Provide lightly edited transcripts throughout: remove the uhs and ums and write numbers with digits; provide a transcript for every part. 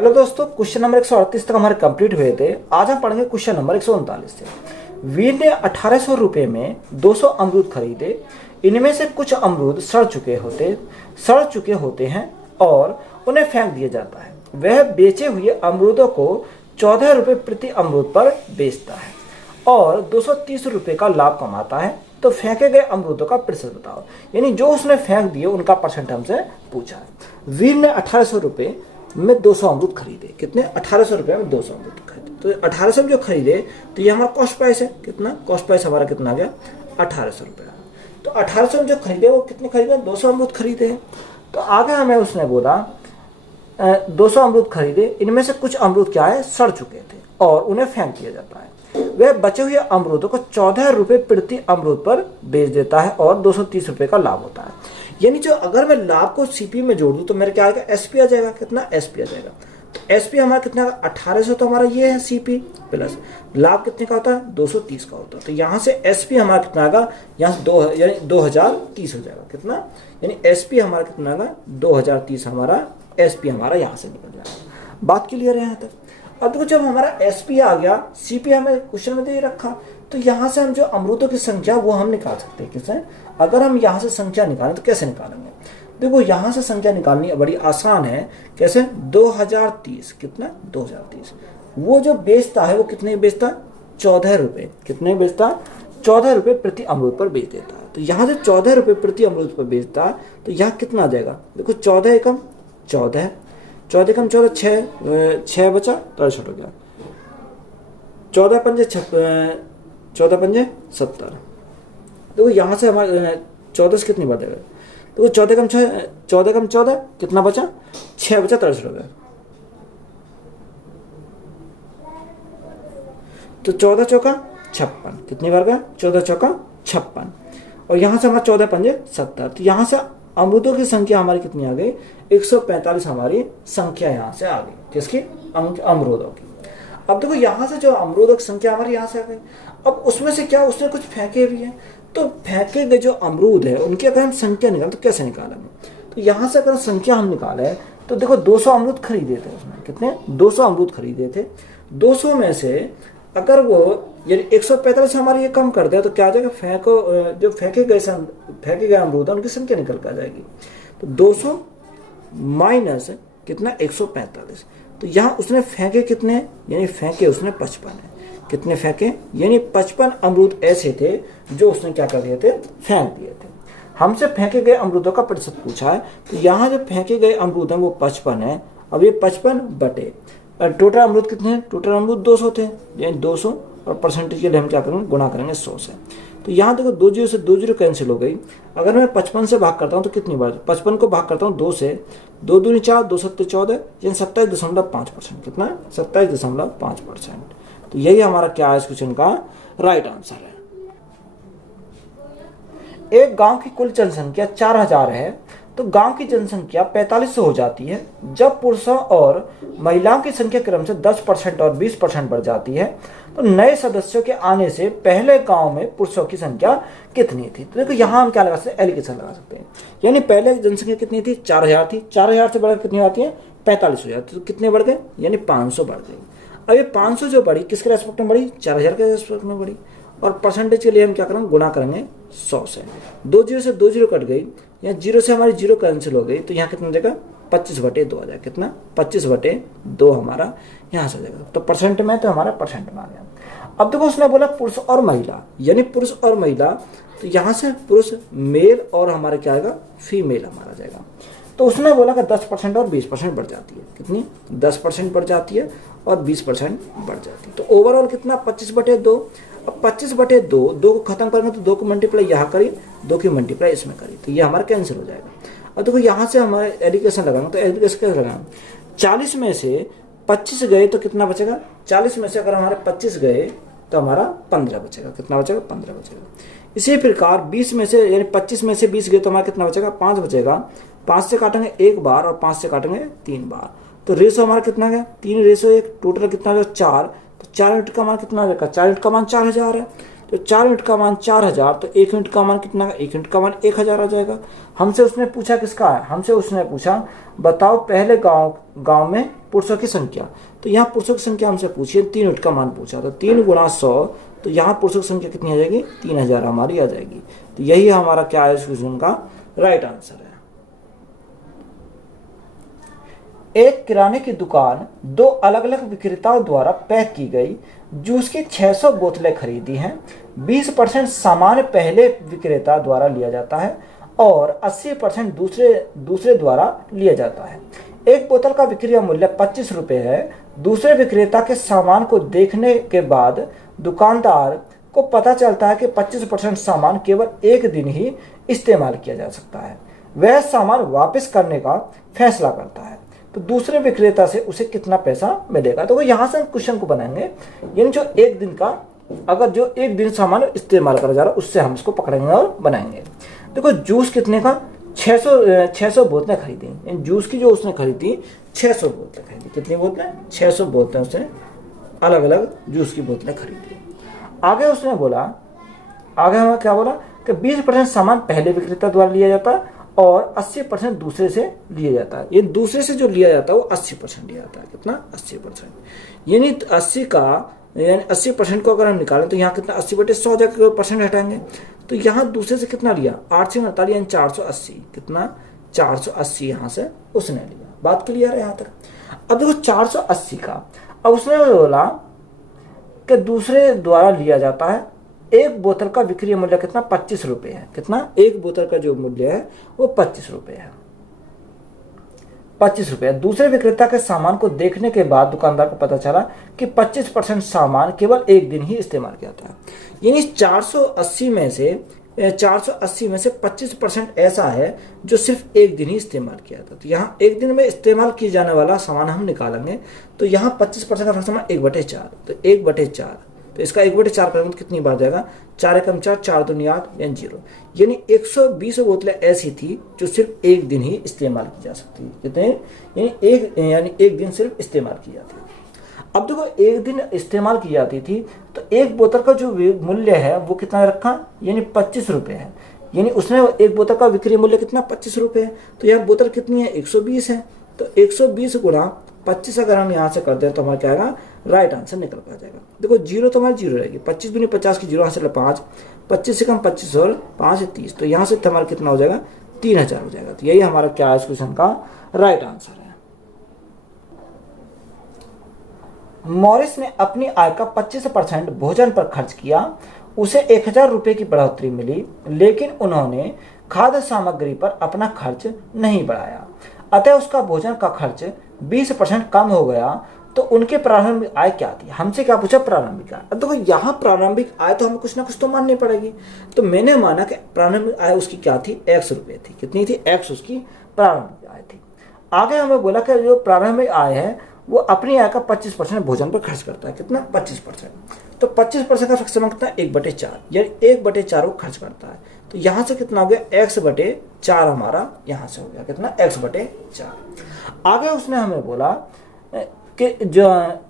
Hello दोस्तों, question number 138 तक हमारे कंप्लीट हुए थे। आज हम पढ़ेंगे क्वेश्चन नंबर 139 से। वीर ने 1800 रुपये में 200 अमरूद खरीदे। इनमें से कुछ अमरूद सड़ चुके होते हैं और उन्हें फेंक दिया जाता है। वह बेचे हुए अमरूदों को 14 रुपये प्रति अमरूद पर बेचता है और 230 रुपये का लाभ कमाता है। तो फेंके गए अमरूदों का प्रतिशत बताओ। यानी जो उसने फेंक दिए उनका परसेंट हमसे पूछा है। वीर ने 1800 रुपये में 200 अमरूद खरीदे। कितने? 1800 रुपये में 200 अमरूद खरीदे। तो 1800 में जो खरीदे तो ये हमारा कॉस्ट प्राइस है। कितना कॉस्ट प्राइस हमारा कितना आ गया? 1800 रुपये। तो 1800 में जो खरीदे वो कितने खरीदे? 200 अमरूद खरीदे हैं। तो आगे हमें उसने बोला 200 अमरूद खरीदे, इनमें से कुछ अमरूद क्या है? सड़ चुके थे और उन्हें फेंक दिया जाता है। वह बचे हुए अमरूदों को 14 रुपये प्रति अमरूद पर बेच देता है और 230 रुपये का लाभ होता है। यानी जो अगर मैं लाभ को सीपी में जोड़ दूं तो मेरे क्या आएगा? एसपी आ जाएगा। कितना? एसपी आ जाएगा। तो एसपी हमारा कितना? 1800 तो हमारा ये है सीपी प्लस लाभ कितने का होता है? 230 का होता है। तो यहाँ से एसपी हमारा कितना आएगा? यहाँ से यानी 2030 हो जाएगा। कितना? यानी एसपी हमारा कितना आएगा? 2030 हमारा एसपी हमारा यहाँ से निकल जाएगा। बात क्लियर है यहाँ तक? अब देखो, जब हमारा एसपी आ गया, सीपी हमें क्वेश्चन में दे रखा, तो यहाँ से हम जो अमरूदों की संख्या वो हम निकाल सकते हैं। किससे? अगर हम यहाँ से संख्या निकालें तो कैसे निकालेंगे? देखो, यहाँ से संख्या निकालनी बड़ी आसान है। कैसे? 2030। कितना? 2030। वो जो बेचता है वो कितने बेचता? 14 रुपये। कितने बेचता? 14 रुपये प्रति अमरूद पर बेच देता है। तो यहाँ से 14 रुपये प्रति अमरूद पर बेचता है। तो यहाँ कितना आ जाएगा? देखो, 14 एकम 14, 14 एकम 14, 6 बचा तो छोड़ हो गया। 14 पंजे 70। देखो यहाँ से हमारे 14 से कितनी बढ़ जाएगा? देखो 14 कम 6, 14 कम 14 कितना बचा? 6 बचा, 63 हो गया। तो 14 चौका 56। कितनी बार गया? 14 चौका 56। और यहाँ से हमारा 14 पंजे 70। तो यहाँ से अमरूदों की संख्या हमारी कितनी आ गई? 145 हमारी संख्या यहाँ से आ गई। किसकी? अमरूदों की। अब देखो, यहाँ से जो अमरूदों की संख्या हमारी यहाँ से आ गई। अब उसमें से क्या उसने कुछ फेंके भी हैं, तो फेंके गए जो अमरूद है उनकी अगर हम संख्या निकालें तो कैसे निकालेंगे? तो यहाँ से अगर संख्या हम निकालें तो देखो, 200 अमरूद खरीदे थे उसने। कितने? 200 अमरूद खरीदे थे। 200 में से अगर वो यानी 145 हमारे ये कम कर दे तो क्या आ जाएगा? जो फेंके गए अमरूद है उनकी संख्या निकल कर आ जाएगी। तो 200 माइनस कितना? 145। तो यहाँ उसने फेंके कितने? यानी फेंके उसने 55 है। कितने फेंके? यानी 55 अमरूद ऐसे थे जो उसने क्या कर दिए थे? फेंक दिए थे। हमसे फेंके गए अमरूदों का प्रतिशत पूछा है। तो यहाँ जो फेंके गए अमरूद हैं वो 55 है। अब ये 55 बटे टोटल अमरूद कितने हैं? टोटल अमरूद 200 थे, यानी 200 और परसेंटेज के लिए हम क्या करेंगे? गुणा करेंगे 100 से। तो यहाँ देखो, 2 जीरो से 2 जीरो कैंसिल हो गई। अगर मैं 55 से भाग करता हूँ तो कितनी बार? 55 को भाग करता हूँ 2 से, 2 दूनी 4, 2 सत्ते 14, यानी 27.5%। कितना? 27.5%। तो यही हमारा क्या है इस क्वेश्चन का राइट आंसर है। एक गांव की कुल जनसंख्या 4000 है तो गांव की जनसंख्या 4500 हो जाती है जब पुरुषों और महिलाओं की संख्या क्रम से 10% और 20% बढ़ जाती है। तो नए सदस्यों के आने से पहले गांव में पुरुषों की संख्या कितनी थी? तो देखो, यहाँ हम क्या लगा सकते हैं? एलिगेशन लगा सकते हैं। यानी पहले जनसंख्या कितनी थी? 4000 थी। 4000 से बढ़कर कितनी आती है? 45 हो जाती है। तो कितने बढ़ गए? यानी 500 बढ़ गई। अब ये 500 जो बढ़ी किसके रेस्पेक्ट में बढ़ी? 4000 के रेस्पेक्ट में बढ़ी। और परसेंटेज के लिए हम क्या करेंगे? गुणा करेंगे 100 से। 2 जीरो से 2 जीरो कट गई, यहाँ जीरो से हमारी जीरो कैंसिल हो गई। तो यहाँ कितना देगा? 25/2 आ जाएगा। कितना? 25/2 हमारा यहाँ से जाएगा। तो परसेंट में तो हमारा परसेंट में आ गया। अब देखो, उसने बोला पुरुष और महिला, यानी पुरुष और महिला। तो यहाँ से पुरुष मेल और हमारा क्या आएगा? फीमेल हमारा जाएगा। तो उसने बोला कि 10% और 20% बढ़ जाती है। कितनी? 10% बढ़ जाती है और 20% बढ़ जाती है। तो ओवरऑल कितना? 25/2। अब 25/2, 2 को खत्म करेंगे तो 2 को मल्टीप्लाई यहाँ करी, 2 की मल्टीप्लाई इसमें करी, तो ये हमारा कैंसिल हो जाएगा। अब देखो, यहाँ से हमारे एडिकेशन लगाएंगे तो एडिकेशन कैसे लगाएंगे? 40 में से 25 गए तो कितना बचेगा? 40 में से अगर हमारे 25 गए तो हमारा 15 बचेगा। कितना बचेगा? 15 बचेगा। इसी प्रकार 20 में से यानी 25 में से 20 गए तो हमारा कितना बचेगा? 5 बचेगा। 5 से काटेंगे 1 बार और 5 से काटेंगे 3 बार। तो रेशो हमारा कितना गया? 3:1। टोटल कितना गया? 4। तो 4 यूनिट का मान कितना आ जाएगा? 4 यूनिट का मान 4000 है। तो 4 यूनिट का मान 4000, तो 1 यूनिट का मान कितना? 1 यूनिट का मान 1000 आ जाएगा। हमसे उसने पूछा किसका है? हमसे उसने पूछा बताओ पहले गांव में पुरुषों की संख्या। तो यहाँ पुरुषों की संख्या हमसे पूछी है, 3 यूनिट का मान पूछा, तो 3 गुणा 100, तो यहाँ पुरुषों की संख्या कितनी आ जाएगी, 3000 हमारी आ जाएगी। तो यही हमारा क्या है इस क्वेश्चन का राइट आंसर है। एक किराने की दुकान 2 अलग अलग विक्रेताओं द्वारा पैक की गई जूस की 600 बोतलें खरीदी हैं। 20% सामान पहले विक्रेता द्वारा लिया जाता है और 80% दूसरे द्वारा लिया जाता है। एक बोतल का विक्रय मूल्य 25 रुपये है। दूसरे विक्रेता के सामान को देखने के बाद दुकानदार को पता चलता है कि 25% सामान केवल एक दिन ही इस्तेमाल किया जा सकता है। वह सामान वापस करने का फैसला करता है, तो दूसरे विक्रेता से उसे कितना पैसा मिलेगा। तो यहाँ से हम क्वेश्चन को बनाएंगे, यानी जो एक दिन का, अगर जो एक दिन सामान इस्तेमाल करा जा रहा है उससे हम इसको पकड़ेंगे और बनाएंगे। देखो जूस कितने का, 600 बोतलें खरीदी, जूस की जो उसने खरीदी 600 बोतलें खरीदी। कितनी बोतलें, 600 बोतलें उसने अलग अलग जूस की बोतलें खरीदी। आगे उसने बोला, आगे हमें क्या बोला कि 20% सामान पहले विक्रेता द्वारा लिया जाता है और 80% दूसरे से लिया जाता है। ये दूसरे से जो लिया जाता है वो 80% लिया जाता है। कितना, 80%, यानी 80% को अगर हम निकालें तो यहाँ कितना 80/100 % हटाएंगे, तो यहाँ दूसरे से कितना लिया, 8 से 48 यानी 480। कितना, 480 यहाँ से उसने लिया। बात क्लियर है यहाँ तक। अब देखो 480 का, अब उसने बोला कि दूसरे द्वारा लिया जाता है। एक बोतल का विक्रय मूल्य कितना, 25 रुपये है। कितना, एक बोतल का जो मूल्य है वो 25 रुपये है। 25 रुपये। दूसरे विक्रेता के सामान को देखने के बाद दुकानदार को पता चला कि 25% सामान केवल एक दिन ही इस्तेमाल किया जाता है। यानी 480 में से 25% ऐसा है जो सिर्फ एक दिन ही इस्तेमाल किया था। तो यहाँ एक दिन में इस्तेमाल किए जाने वाला सामान हम निकालेंगे, तो यहाँ 25% का सामान 1/4, तो 1/4, तो इसका 1/4 करेंगे तो कितनी बार जाएगा, 4 एकम 4, 4 दूनी 8 यानी 0। यानी 120 बोतलें ऐसी थी जो सिर्फ एक दिन ही इस्तेमाल की जा सकती है। कितने, यानी एक दिन सिर्फ इस्तेमाल की जाती है। अब देखो एक दिन इस्तेमाल की जाती थी, तो एक बोतल का जो मूल्य है वो कितना रखा, यानी 25 रुपये है। यानी उसने एक बोतल का विक्रय मूल्य कितना, 25 रुपये है। तो यह बोतल कितनी है, 120 है। तो 120 गुणा 25 अगर हम यहाँ से कर दें तो हमारा क्या आएगा, राइट आंसर निकल कर जाएगा। देखो 0 तो हमारी 0 रहेगी, 25 दूनी 50 की 0 यहाँ से 5, 25 से कम 25 और 5 30, तो यहाँ से हमारा कितना हो जाएगा, 3000 हो जाएगा। तो यही हमारा क्या है इस क्वेश्चन का राइट आंसर है। मॉरिस ने अपनी आय का 25% भोजन पर खर्च किया। उसे 1000 रुपये की बढ़ोतरी मिली, लेकिन उन्होंने खाद्य सामग्री पर अपना खर्च नहीं बढ़ाया, अतः उसका भोजन का खर्च 20% कम हो गया। तो उनके प्रारंभिक आय क्या थी, हमसे क्या पूछा, प्रारंभिक आय। अब देखो यहाँ प्रारंभिक आय तो हमें कुछ ना कुछ तो माननी पड़ेगी। तो मैंने माना कि प्रारंभिक आय उसकी क्या थी, X रुपये थी। कितनी थी, X उसकी प्रारंभिक आय थी। आगे हमें बोला कि जो प्रारंभिक आय है वो अपनी आय का 25% भोजन पर खर्च करता है। कितना, 25%। तो 25% का फ्रैक्शन कितना, 1/4, यानी 1/4 वो खर्च करता है। तो यहाँ से कितना हो गया, X/4 हमारा यहाँ से हो गया। कितना, X/4। आगे उसने हमें बोला कि जो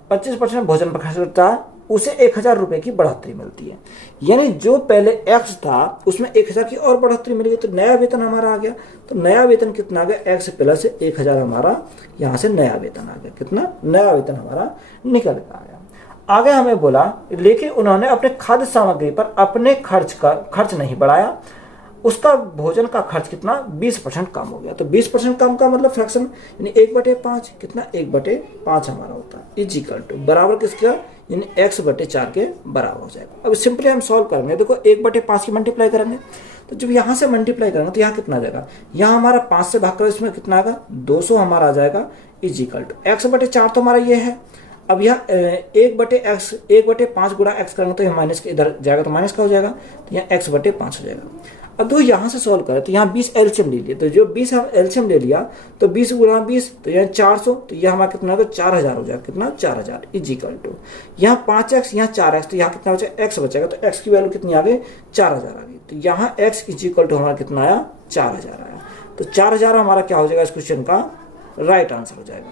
25% भोजन पर खर्च करता है उसे 1000 रुपये की बढ़ोतरी मिलती है। यानी जो पहले X था उसमें 1000 की और बढ़ोतरी मिल गई, तो नया वेतन हमारा आ गया। तो नया वेतन कितना आ गया, X प्लस 1000 हमारा यहाँ से नया वेतन आ गया। कितना, नया वेतन हमारा निकल कर आया। आगे हमें बोला, लेकिन उन्होंने अपने खाद्य सामग्री पर अपने खर्च नहीं बढ़ाया। उसका भोजन का खर्च कितना, 20% कम हो गया। तो 20% कम का मतलब फ्रैक्शन, यानी 1/5। कितना, 1/5 हमारा होता है, इक्वल टू बराबर किसका, यानी X/4 के बराबर हो जाएगा। अब सिंपली हम सॉल्व करेंगे। देखो 1/5 की मल्टीप्लाई करेंगे, तो जब यहाँ से मल्टीप्लाई करेंगे तो यहाँ कितना आ जाएगा, यहाँ हमारा 5 से भाग कर इसमें कितना आएगा, 200 हमारा आ जाएगा, इक्वल टू X/4 तो हमारा ये है। अब यहाँ 1/5 गुणा X करेंगे तो यहाँ माइनस के इधर जाएगा, तो माइनस का हो जाएगा, तो यहाँ X/5 हो जाएगा। अब दो यहाँ से सॉल्व करें तो यहाँ 20 एलसीएम ले लिया, तो जो 20 हम एलसीएम ले लिया तो 20 गुणा 20 तो यहाँ 400, तो यह हमारा कितना होगा, 4000 हो जाएगा। कितना, 4000 इक्वल टू यहाँ 5x, यहाँ 4x, तो यहाँ कितना बचेगा, x बचेगा। तो x की वैल्यू कितनी आ गई, 4000 आ गई। तो यहाँ x इक्वल टू हमारा कितना आया, 4000 आया। तो 4000 हमारा क्या हो जाएगा, इस क्वेश्चन का राइट आंसर हो जाएगा।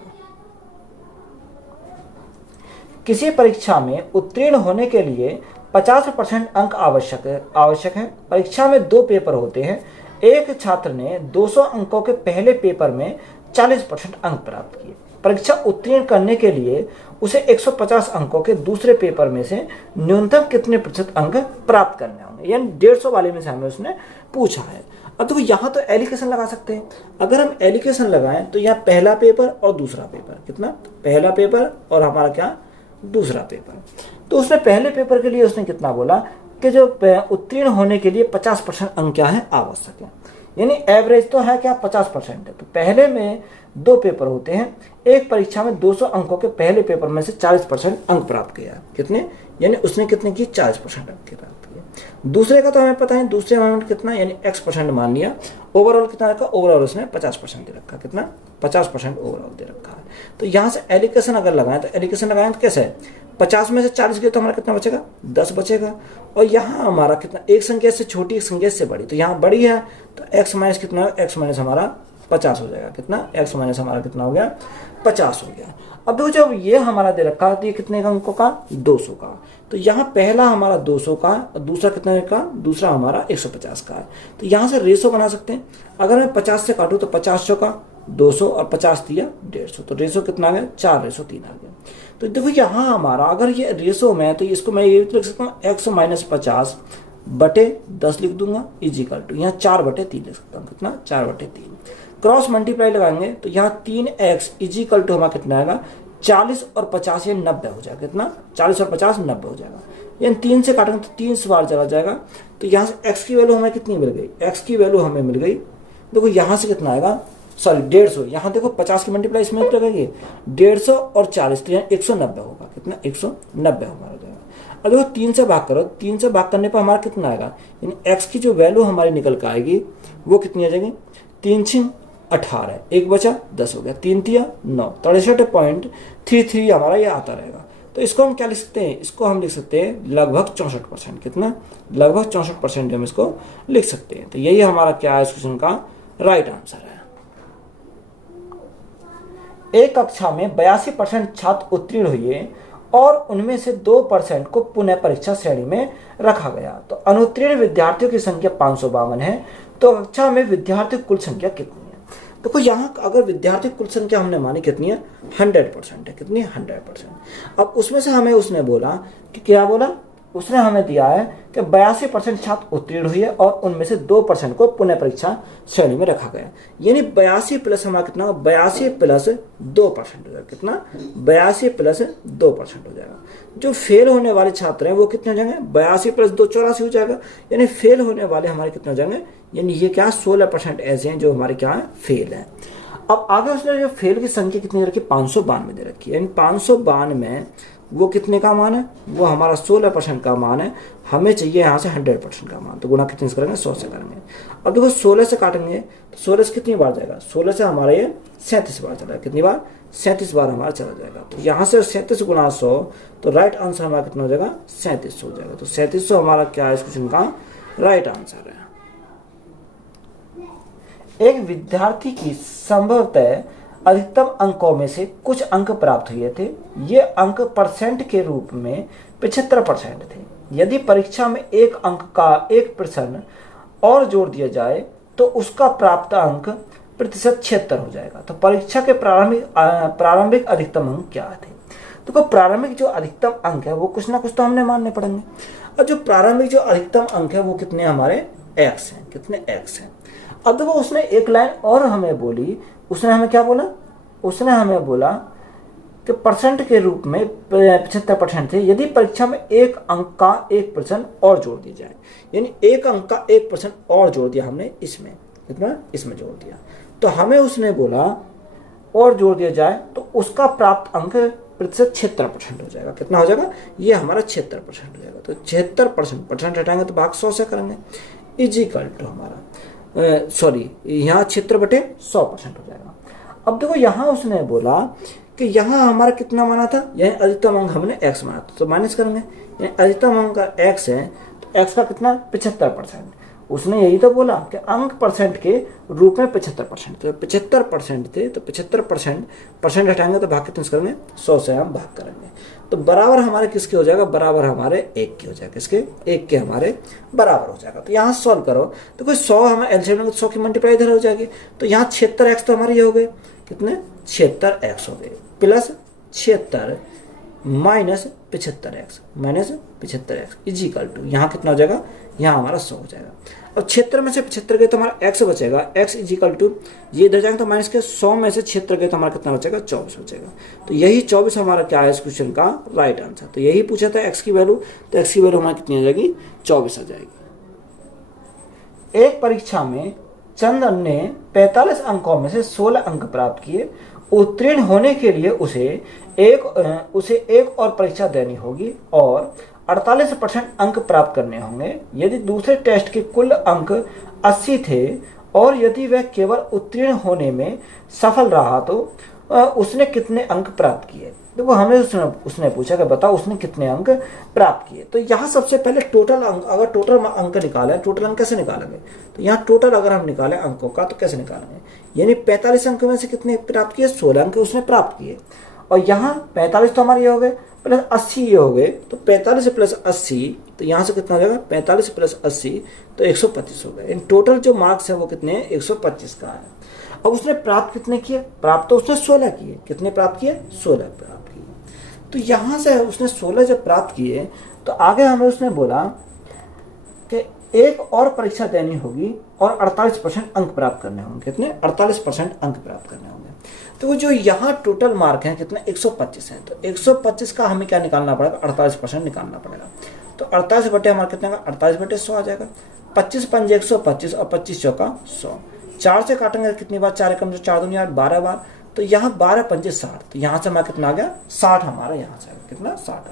किसी परीक्षा में उत्तीर्ण होने के लिए 50% अंक आवश्यक है। परीक्षा में 2 पेपर होते हैं। एक छात्र ने 200 अंकों के पहले पेपर में 40% अंक प्राप्त किए। परीक्षा उत्तीर्ण करने के लिए उसे 150 अंकों के दूसरे पेपर में से न्यूनतम कितने प्रतिशत अंक प्राप्त करने होंगे, यानी 150 वाले में से हमें उसने पूछा है। अब देखो यहाँ तो एलिकेशन लगा सकते हैं। अगर हम एलिकेशन लगाएं तो यहाँ पहला पेपर और दूसरा पेपर, कितना, पहला पेपर और हमारा क्या, दूसरा पेपर। तो उसने पहले पेपर के लिए उसने कितना बोला कि जो उत्तीर्ण होने के लिए 50% अंक क्या है, आवश्यक है, यानी एवरेज तो है क्या, 50% है। तो पहले में 2 पेपर होते हैं, एक परीक्षा में 200 अंकों के पहले पेपर में से 40% अंक प्राप्त किया, कितने, यानी उसने कितने की, 40% अंक प्राप्त किए। दूसरे का तो हमें पता है, दूसरे में कितना, यानी x% मान लिया। ओवरऑल कितना रखा, ओवरऑल उसने 50% दे रखा, कितना, 50% ओवरऑल दे रखा है। तो यहाँ से एलिकेशन अगर लगाएं तो एलिकेशन लगाएं तो कैसे है, 50 में से 40 गए तो हमारा कितना बचेगा, 10 बचेगा। और यहाँ हमारा कितना, एक संख्या से छोटी एक संख्या से बड़ी, तो यहाँ बड़ी है तो x माइनस कितना, x माइनस हमारा 50 हो जाएगा, कितना, x माइनस हमारा कितना हो गया, 50 हो गया। अब देखो जब ये हमारा दे रखा तो ये कितने का अंकों का, 200 का। तो यहाँ पहला हमारा 200 का और दूसरा कितने का, दूसरा हमारा 150 का है। तो यहाँ से रेशो बना सकते हैं। अगर मैं 50 से काटूँ तो 50 का 200 और 50 दिया 150, तो रेशो कितना आ गया, 4:3 आ गया। तो देखो यहाँ हमारा अगर ये रेशो में, तो इसको मैं ये लिख सकता हूँ, 100 माइनस 50 बटे 10 लिख दूंगा, इजिकल टू यहाँ 4/3 लिख सकता हूँ, कितना, 4/3। क्रॉस मल्टीप्लाई लगाएंगे तो यहाँ 3x इजिकल टू हमारा कितना आएगा, 40 और 50 ये 90 हो जाएगा, कितना, 40 और 50 90 हो जाएगा। यानी 3 से काटेंगे तो 3 बार चला जाएगा। तो यहाँ से x की वैल्यू हमें कितनी मिल गई, x की वैल्यू हमें मिल गई, देखो यहाँ से कितना आएगा, सॉरी 150, यहाँ देखो 50 की मल्टीप्लाई इसमें लगेगी, 150 और 40 तो यहाँ 190 होगा, कितना, 190 हमारा हो जाएगा। अब देखो 3 से भाग करो, 3 से भाग करने पर हमारा कितना आएगा, यानी x की जो वैल्यू हमारी निकल कर आएगी वो कितनी आ जाएगी, 3 6 18, एक बचा 10 हो गया, 3 3 9, 63.33 हमारा ये आता रहेगा। तो इसको हम क्या लिख सकते हैं, इसको हम लिख सकते हैं लगभग 64%, कितना, लगभग 64% हम इसको लिख सकते हैं। तो यही हमारा क्या है इस क्वेश्चन का राइट आंसर है। एक कक्षा में 82% छात्र उत्तीर्ण हुए और उनमें से 2% को पुनः परीक्षा श्रेणी में रखा गया। तो अनुत्तीर्ण विद्यार्थियों की संख्या 552 है। तो कक्षा में विद्यार्थियों की कुल संख्या कितनी है। देखो यहाँ अगर विद्यार्थी कुल संख्या हमने मानी कितनी है, 100% है, कितनी, 100%। अब उसमें से हमें उसने बोला कि क्या बोला, उसने हमें दिया है कि 82% छात्र उत्तीर्ण हुए और उनमें से 2% को पुनः परीक्षा श्रेणी में रखा गया। यानी 82 प्लस हमारा कितना, 82 प्लस 2% हो जाएगा, कितना, 82 प्लस 2% हो जाएगा। जो फेल होने वाले छात्र हैं वो कितने हो जाएंगे, 82 प्लस 2 84 हो जाएगा। यानी फेल होने वाले हमारे कितने हो जाएंगे, यानी ये क्या, 16% ऐसे हैं जो हमारे क्या है, फेल है। अब आगे उसने जो फेल की संख्या कितनी रखी, 592 दे रखी है। यानी 592 में वो कितने का मान है, वो हमारा 16% का मान है। हमें चाहिए यहाँ से 100% का मान, तो गुणा कितने से करेंगे, 100 से करेंगे। अब देखो 16 से काटेंगे तो 16 से कितनी बार जाएगा, 16 से हमारा ये 37 बार चला, कितनी बार, 37 बार हमारा चला जाएगा। तो यहाँ से 37 गुणा 100, तो राइट आंसर हमारा कितना हो जाएगा, 3700 हो जाएगा। तो 3700 हमारा क्या है इस क्वेश्चन का राइट आंसर है। एक विद्यार्थी की संभवतः अधिकतम अंकों में से कुछ अंक प्राप्त हुए थे। ये अंक परसेंट के रूप में 75% थे। यदि परीक्षा में एक अंक का 1% और जोड़ दिया जाए तो उसका प्राप्त अंक प्रतिशत 76 हो जाएगा। तो परीक्षा के प्रारंभिक अधिकतम अंक क्या थे। तो प्रारंभिक जो अधिकतम अंक है वो कुछ ना कुछ तो हमने मानने पड़ेंगे। और जो प्रारंभिक जो अधिकतम अंक है वो कितने हमारे x हैं, कितने x हैं। अब देखो उसने एक लाइन और हमें बोली, उसने हमें क्या बोला, उसने हमें बोला कि परसेंट के रूप में 75% थे। यदि परीक्षा में एक अंक का 1% और जोड़ दिया जाए, यानी एक अंक का 1% और जोड़ दिया हमने इसमें, कितना, इसमें जोड़ दिया, तो हमें उसने बोला और जोड़ दिया जाए तो उसका प्राप्त अंक प्रतिशत 76% हो जाएगा। कितना हो जाएगा, ये हमारा 76% हो जाएगा। तो 76% हटाएंगे तो भाग 100 से करेंगे, इजिकल टू हमारा सॉरी यहाँ 76/100% हो जाएगा। अब देखो यहाँ उसने बोला कि यहाँ हमारा कितना माना था, यह अधिकतम अंक हमने x माना था, तो माइनस करेंगे, यानी अधिकतम अंक का x है तो x का कितना 75%। उसने यही तो बोला कि अंक परसेंट के रूप में 75%, तो 75% थे, तो 75% हटाएंगे तो भाग कितने से करेंगे, 100 से हम भाग करेंगे, तो बराबर हमारे किसके हो जाएगा, बराबर हमारे 1 के हो जाएगा, किसके, 1 के हमारे बराबर हो जाएगा। तो यहाँ सॉल्व करो तो कोई 100 हमें एलसीएम में 100 की मल्टीप्लाई इधर हो जाएगी, तो यहाँ 76x तो हमारे ये हो गए कितने 76x हो गए, plus 76 minus 75x is equal to, यहाँ कितना हो जाएगा, यहाँ हमारा 100 हो जाएगा। अब 76 में से 75 गए तो हमारा x बचेगा, x इज इक्वल टू, ये इधर जाएंगे तो माइनस के 100 में से 76 गए तो हमारा कितना बचेगा, 24 बचेगा। तो यही 24 हमारा क्या है इस क्वेश्चन का राइट आंसर। तो यही पूछा था x की वैल्यू, तो x की वैल्यू हमारी कितनी आ जाएगी, 24 आ जाएगी। एक परीक्षा में चंदन ने 45 अंकों में से 16 अंक प्राप्त किए। उत्तीर्ण होने के लिए उसे एक और परीक्षा देनी होगी और 48% अंक प्राप्त करने होंगे। यदि दूसरे टेस्ट के कुल अंक 80 थे और यदि वह केवल उत्तीर्ण होने में सफल रहा तो उसने कितने अंक प्राप्त किए। देखो हमें उसने पूछा कि बताओ उसने कितने अंक प्राप्त किए। तो यहाँ सबसे पहले टोटल अंक, अगर टोटल अंक निकाले, टोटल अंक कैसे निकालेंगे, तो यहाँ टोटल अगर हम निकालें अंकों का तो कैसे निकालेंगे, यानी 45 अंक में से कितने प्राप्त किए, 16 अंक उसने प्राप्त किए। और यहाँ 45 तो हमारे ये हो गए, प्लस 80 ये हो गए, तो 45 प्लस 80, तो यहाँ से कितना हो जाएगा, 45 प्लस 80 तो 125 हो गए। इन टोटल जो मार्क्स है वो कितने हैं, 125 का है। अब उसने प्राप्त कितने किए, प्राप्त तो उसने 16 किए, कितने प्राप्त किए, 16 प्राप्त किए। तो यहाँ से उसने 16 जब प्राप्त किए तो आगे हमें उसने बोला कि एक और परीक्षा देनी होगी और 48% अंक प्राप्त करने होंगे। कितने, 48% अंक प्राप्त करने होंगे। तो जो यहाँ टोटल मार्क है कितने, 125 है। तो 125 का हमें क्या निकालना पड़ेगा, 48% निकालना पड़ेगा। तो 48 बटे हमारा कितने का, 48 बटे 100 आ जाएगा। 25 पंजे 125 और 25 चौका 100, 4 से काटेंगे कितनी बार, 4 एकम से 4 दूनी 8, 12 बार। तो यहाँ 12 पंजे 60, तो यहाँ से हमारा कितना आ गया, 60 हमारा यहाँ से कितना, 60।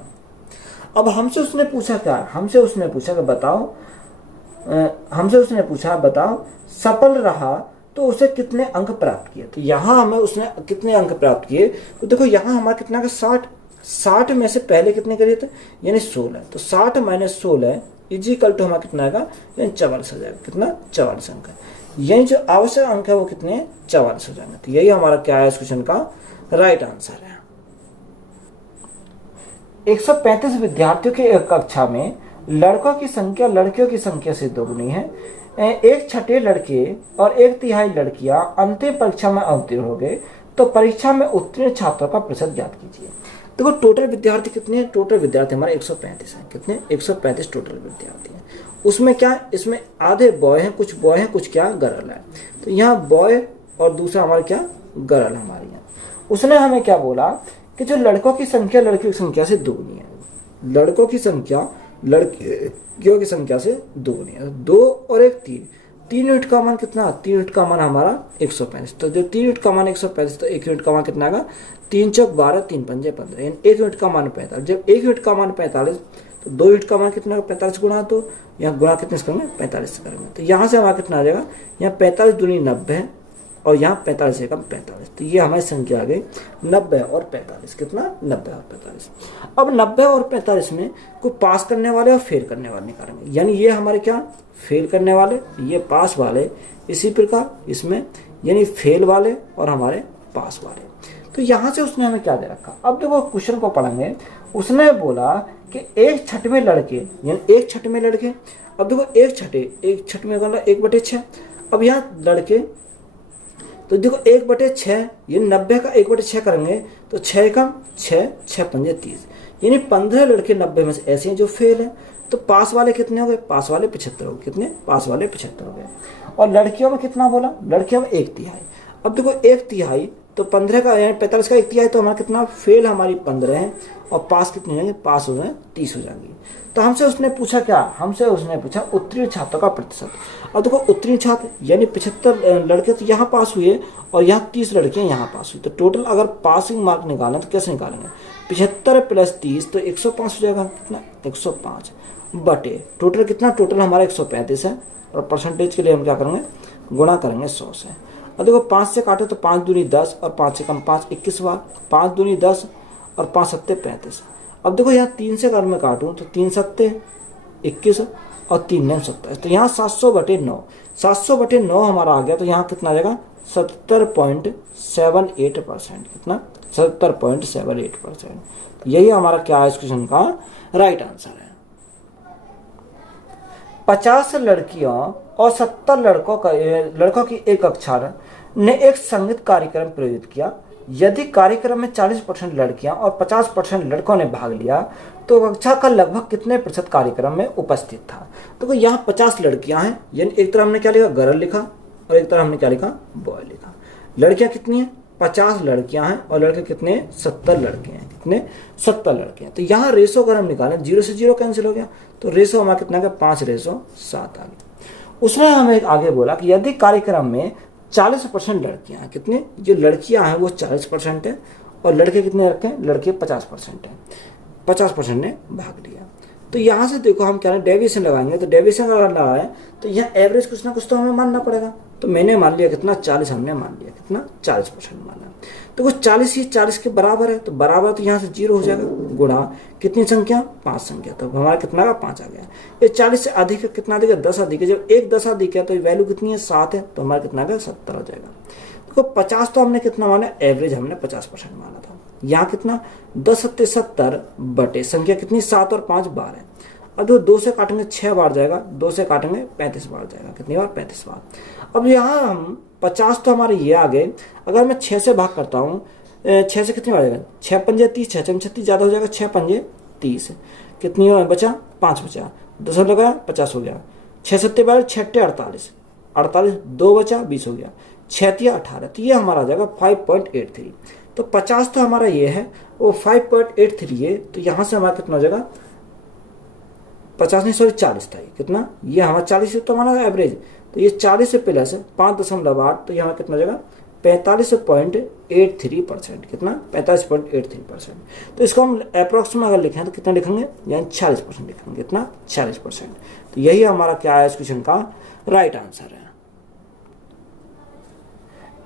अब हमसे उसने पूछा क्या, हमसे उसने पूछा कि बताओ, बताओ सफल रहा तो उसे कितने अंक प्राप्त किए। तो यहाँ हमें उसने कितने अंक प्राप्त किए, तो देखो यहाँ हमारा कितना का 60 में से पहले कितने करिए थे, यानी 16। तो 60 माइनस 16 इज इक्वल टू हमारा कितना आएगा, यानी 44 हो जाएगा। कितना, 44 अंक है। यानी जो आवश्यक अंक है वो कितने, 44 हो जाएंगे। तो यही हमारा क्या है इस क्वेश्चन का राइट आंसर है। 135 विद्यार्थियों की एक कक्षा में लड़कों की संख्या लड़कियों की संख्या से दोगुनी है। 1/6 लड़के और 1/3 लड़कियां अंतिम परीक्षा में अवतीर्ण हो गए, तो परीक्षा में उत्तीर्ण छात्रों का प्रतिशत ज्ञात कीजिए। देखो टोटल विद्यार्थी कितने हैं, टोटल विद्यार्थी हमारे 135 हैं। कितने, 135 टोटल विद्यार्थी हैं। उसमें क्या, इसमें आधे बॉय हैं, कुछ क्या गर्ल है। तो यहाँ बॉय और दूसरा हमारा क्या, गर्ल हमारे यहाँ। उसने हमें क्या बोला कि जो लड़कों की संख्या लड़कियों की संख्या से दोगुनी है। लड़कों की संख्या लड़कियों की संख्या से दोगुनी है। 2 और 1 3 यूनिट का मान कितना, 3 यूनिट का मान हमारा 135। तो जो 3 यूनिट का मान 135, तो 1 यूनिट का मान कितना आएगा, 3 चौक 12, 3 पंजे 15, यानी 1 यूनिट का मान 45। जब 1 यूनिट का मान 45, तो 2 यूनिट का मान कितना, 45 गुणा, तो यहाँ गुणा कितने से करेंगे, 45 से करेंगे। तो यहाँ से हमारा कितना आ जाएगा, यहाँ 45 दूनी 90 और यहाँ 45 एकम 45। तो ये हमारी संख्या आ गई 90 और 45। कितना, 90 और 45। अब 90 और 45 में को पास करने वाले और फेल करने वाले निकालेंगे। यानी ये हमारे क्या, फेल करने वाले, ये पास वाले। इसी प्रकार इसमें यानी फेल वाले और हमारे पास वाले। तो यहाँ से उसने हमें क्या दे रखा, अब देखो क्वेश्चन को पढ़ेंगे। उसने बोला कि 1/6 लड़के, यानी 1/6 लड़के। अब देखो 1/6 का 1/6। अब यहाँ लड़के, तो देखो 1/6, ये 90 का 1/6 करेंगे तो 6 कम 6 पंजे 30, यानी 15 लड़के 90 में से ऐसे हैं जो फेल हैं। तो पास वाले कितने हो गए, पास वाले 75 हो गए। कितने, पास वाले 75 हो गए। और लड़कियों में कितना बोला, लड़कियों में 1/3। अब देखो 1/3 तो 15 का, यानी 45 का 1/3, तो हमारा कितना, फेल हमारी 15 है और पास कितने हो जाएंगे, पास हो जाए 30 हो जाएंगी। तो हमसे उसने पूछा क्या, हमसे उसने पूछा उत्तीर्ण छात्रों का प्रतिशत। अब देखो उत्तीर्ण छात्र यानी 75 लड़के तो यहाँ पास हुए और यहाँ 30 लड़कियाँ यहाँ पास हुई। तो टोटल अगर पासिंग मार्क निकालें तो कैसे निकालेंगे, 75 प्लस 30 तो 105 हो जाएगा। कितना, 105 बटे टोटल कितना, टोटल हमारा 135 है। और परसेंटेज के लिए हम क्या करेंगे, गुणा करेंगे 100 से। और देखो 5 से काटो तो 5 दूनी 10 और 5 से कम 5, 21 बार। 5 दूनी 10 और 5 सत्ते 35। अब देखो यहाँ 3 से अगर मैं काटूँ तो 3 सत्ते 21 और 3 9 27। तो यहाँ 700/9, 700/9 हमारा आ गया। तो यहाँ कितना आ जाएगा, 70.78%। कितना, 70.78%। यही हमारा क्या है इस क्वेश्चन का राइट आंसर है। 50 लड़कियों और 70 लड़कों की एक कक्षा ने एक संगीत कार्यक्रम प्रयोजित किया। यदि कार्यक्रम में 40% लड़कियां और 50% लड़कों ने भाग लिया तो कक्षा का लगभग कितने प्रतिशत कार्यक्रम में उपस्थित था। तो यहाँ 50 लड़कियां हैं, यानी एक तरफ हमने क्या लिखा, गर्ल लिखा, और एक तरफ हमने क्या लिखा, बॉय लिखा। लड़कियां कितनी हैं, 50 लड़कियां हैं, और लड़के कितने हैं, 70 लड़के हैं। कितने, 70 लड़के हैं। तो यहाँ रेशो अगर हम निकालें, 0 से 0 कैंसिल हो गया, तो रेशो हमारा कितना का 5:7 आ गया। उसने हमें आगे बोला कि यदि कार्यक्रम में 40% लड़कियां हैं, कितने, जो लड़कियां हैं वो 40% है, और लड़के कितने रखे हैं, लड़के 50% हैं, 50% ने भाग लिया। तो यहाँ से देखो हम क्या डेविएशन लगाएंगे, तो डेविएशन अगर लगाए तो यहाँ एवरेज कुछ ना कुछ तो हमें मानना पड़ेगा। तो मैंने मान लिया कितना, 40 हमने मान लिया, कितना 40% माना। तो वो 40 ही 40 के बराबर है, तो बराबर तो यहाँ से 0 हो जाएगा, गुणा कितनी संख्या, 5 संख्या, तो हमारा कितना का 5 आ गया। ये 40 से अधिक है, कितना अधिक है, 10 अधिक है। जब एक 10 अधिक है तो वैल्यू कितनी है, 7 है, तो हमारा कितना का 70 हो जाएगा। देखो 50 तो हमने कितना माना, एवरेज हमने 50% माना था। यहाँ कितना, 10 × 70 बटे संख्या कितनी, 7 और 5 12। अब 2 से काटेंगे 6 बार जाएगा, 2 से काटेंगे 35 बार जाएगा, कितनी बार, 35 बार। अब यहाँ हम 50 तो हमारे ये आ गए, अगर मैं 6 से भाग करता हूँ, 6 से कितनी बार जाएगा, 6 पंजे 30, 6 चम 36 ज़्यादा हो जाएगा, 6 पंजे 30, कितनी बचा, 5 बचा, 10 लगाया 50 हो गया, 6 7 12, 6 48, 48 2 बचा 20 हो गया, 6 3 18, तो ये हमारा आ जाएगा 5.83। तो 50 तो हमारा ये है, वो 5.83 है, तो यहाँ से हमारा कितना हो जाएगा, 50 नहीं सॉरी 40 था, ये कितना, ये हमारा 40 है तो हमारा एवरेज, तो ये 40 से प्लस 5.8, तो यहाँ कितना हो जाएगा 45.83%, कितना 45.83%। तो इसको हम अप्रोक्स में अगर लिखें तो कितना लिखेंगे, यानी 40% लिखेंगे, कितना 40%। तो यही हमारा क्या है इस क्वेश्चन का राइट आंसर है।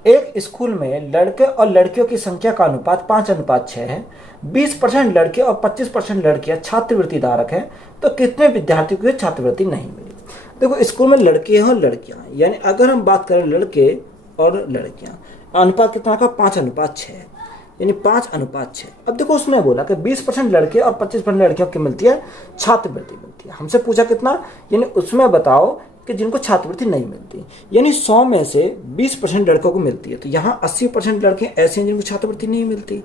एक स्कूल में लड़के और लड़कियों की संख्या का अनुपात 5:6 है। 20% लड़के और 25% लड़कियां छात्रवृत्ति धारक हैं, तो कितने विद्यार्थियों को छात्रवृत्ति नहीं मिली। देखो स्कूल में लड़के हैं और लड़कियां, यानी अगर हम बात करें लड़के और लड़कियां, अनुपात कितना का 5:6, यानी 5:6। अब देखो उसने बोला कि 20% लड़के और 25% लड़कियों की मिलती है छात्रवृत्ति मिलती है। हमसे पूछा कितना, यानी उसमें बताओ कि जिनको छात्रवृत्ति नहीं मिलती, यानी 100 में से 20% लड़कों को मिलती है, तो यहाँ 80% लड़के ऐसे हैं जिनको छात्रवृत्ति नहीं मिलती।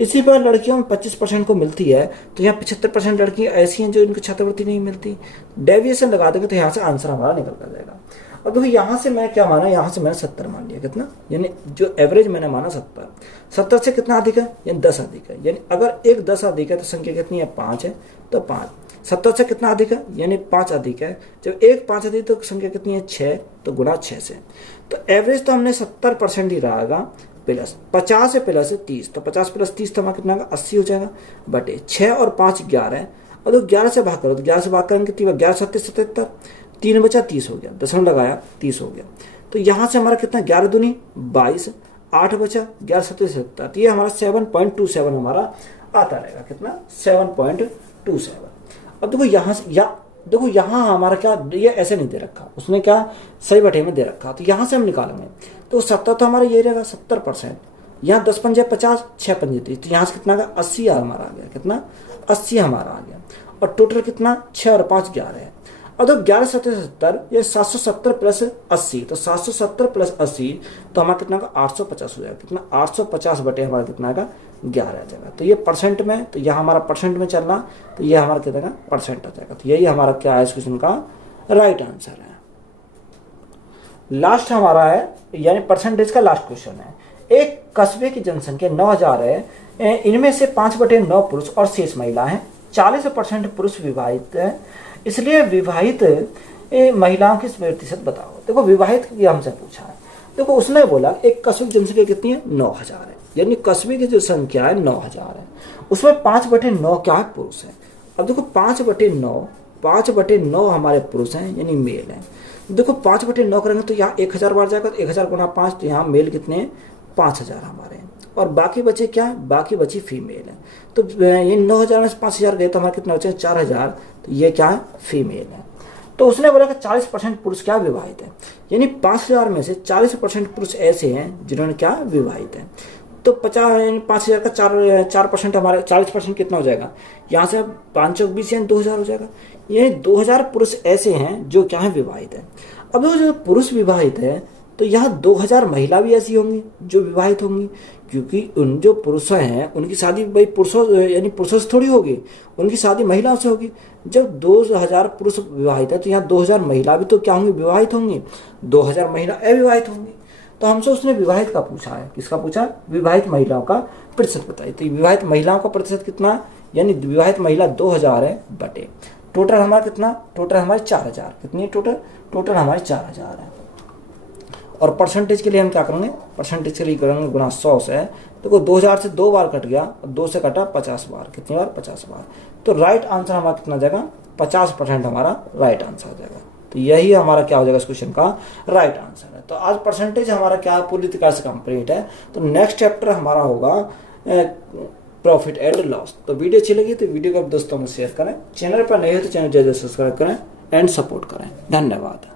इसी पर लड़कियों में 25% को मिलती है, तो यहाँ 75% लड़कियां ऐसी हैं जो इनको छात्रवृत्ति नहीं मिलती। डेविएशन लगा देंगे तो यहाँ से आंसर हमारा निकल कर जाएगा। अब देखो यहाँ से मैं क्या माना, यहाँ से मैंने 70 मान लिया, कितना, यानी जो एवरेज मैंने माना 70 से कितना अधिक है, यानी 10 अधिक है, यानी अगर एक 10 अधिक है तो संख्या कितनी है, 5 है, तो 5। 70 से कितना अधिक है, यानी 5 अधिक है, जब एक 5 अधिक तो संख्या कितनी है, 6, तो गुणा 6 से। तो एवरेज तो हमने 70% ही रहेगा, प्लस 50 से प्लस 30, तो 50 + 30 तो हमारा कितना का 80 हो जाएगा, बटे 6 और 5 11, और तो 11 से भाग करो, तो 11 से भाग करेंगे कितनी बार, 11 7 77, 3 बचा 30 हो गया, दशमलव लगाया 30 हो गया। तो यहाँ से हमारा कितना, 11 दूनी 22, 8 बचा, 11 7 77, तो ये हमारा 7.27 हमारा आता रहेगा, कितना 7.27। अब देखो यहाँ से देखो यहाँ हमारा क्या, ये ऐसे नहीं दे रखा उसने, क्या सही बटे में दे रखा, तो यहाँ से हम निकालेंगे तो 70 तो हमारा ये रहेगा 70%, यहाँ 10 पंजे 50, 6 पंजे 30, तो यहाँ से कितना का 80 हमारा आ गया, कितना 80 हमारा आ गया, और टोटल कितना 6 और 5 11 है। अब तो 11 7 70, ये 770 + 80, तो 770 + 80 तो हमारा कितना का 850 हो जाएगा, कितना 850 बटे हमारा कितना का 11 आ जाएगा। तो ये परसेंट में, तो यह हमारा परसेंट में चलना, तो ये हमारा कितना का परसेंट आ जाएगा। तो यही हमारा क्या है इस क्वेश्चन का राइट आंसर है। लास्ट हमारा है, यानी परसेंटेज का लास्ट क्वेश्चन है। एक कस्बे की जनसंख्या 9000 है, इनमें से 5/9 पुरुष और शेष महिला हैं। 40% पुरुष विवाहित है, इसलिए विवाहित महिलाओं की प्रतिशत बताओ। देखो विवाहित की हमसे पूछा है, देखो उसने बोला एक कस्बे की जनसंख्या कितनी है, 9000 है, यानी कस्बे की जो संख्या है 9000 है, उसमें 5/9 क्या है, पुरुष है। अब देखो 5/9 हमारे पुरुष हैं, यानी मेल हैं। देखो 5/9 करेंगे तो यहाँ 1000 बार जाएगा, तो 1000 × 5, तो यहाँ मेल कितने हैं, 5000 हमारे हैं, और बाकी बचे क्या है, बाकी बची फीमेल है। तो ये 9000 में से 5000 गए तो हमारे कितना बचे, 4000, तो ये क्या है, फीमेल है। तो उसने बोला कि 40% पुरुष क्या विवाहित है, यानी 5000 में से 40% पुरुष ऐसे हैं जिन्होंने क्या विवाहित है। तो 5000 का 4% हमारे 40% कितना हो जाएगा, यहाँ से 5 × 20 यानी 2000 हो जाएगा, यानी 2000 पुरुष ऐसे हैं जो क्या है विवाहित है। अब जो पुरुष विवाहित है तो यहाँ 2000 महिला भी ऐसी होंगी जो विवाहित होंगी, क्योंकि उन जो पुरुष हैं उनकी शादी भाई पुरुषों यानी पुरुषों से थोड़ी होगी, उनकी शादी महिलाओं से होगी। जब 2000 पुरुष विवाहित है तो यहाँ 2000 महिला भी तो क्या होंगी, विवाहित होंगी, 2000 महिला अविवाहित होंगी। तो हमसे उसने विवाहित का पूछा है, किसका पूछा, विवाहित महिलाओं का प्रतिशत बताइए। तो विवाहित महिलाओं का प्रतिशत कितना, यानी विवाहित महिला 2000 है बटे टोटल हमारा कितना, टोटल हमारे 4000, कितनी टोटल हमारे 4000 है। और परसेंटेज के लिए हम क्या करेंगे, परसेंटेज के लिए करेंगे गुना 100 से। देखो 2000 से 2 बार कट गया, 2 से कटा 50 बार, कितनी बार, 50 बार। तो राइट आंसर हमारा कितना जाएगा, 50% हमारा राइट आंसर आ जाएगा। तो यही हमारा क्या हो जाएगा इस क्वेश्चन का राइट आंसर है। तो आज परसेंटेज हमारा क्या पूरी तरह से कंप्लीट है। तो नेक्स्ट चैप्टर हमारा होगा प्रॉफिट एंड लॉस। तो वीडियो अच्छी लगी तो वीडियो को दोस्तों में शेयर करें, चैनल पर नए हो तो चैनल जल्दी सब्सक्राइब करें एंड सपोर्ट करें। धन्यवाद।